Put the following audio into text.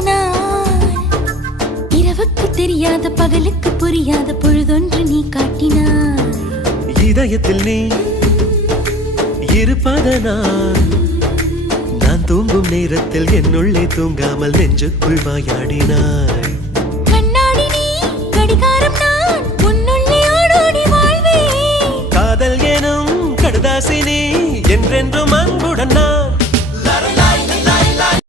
நாள் இரவுக்கு தெரியாத பகலுக்கு புரியாத பொழுதொன்று நீ காட்டினாய் இதயத்தில் நீ இருப்பதனால் நான் தூங்கும் நேரத்தில் என்னுள்ளே தூங்காமல் நெஞ்சுக்குள் வாயாடினாய் கண்ணாடி நீ கடிகாரம் நான் உன்னுள்ளே ஓடோடி வாழ்வே காதல் எனும் கடுதாசி நீ என்றென்றும் அன்புடன் நான்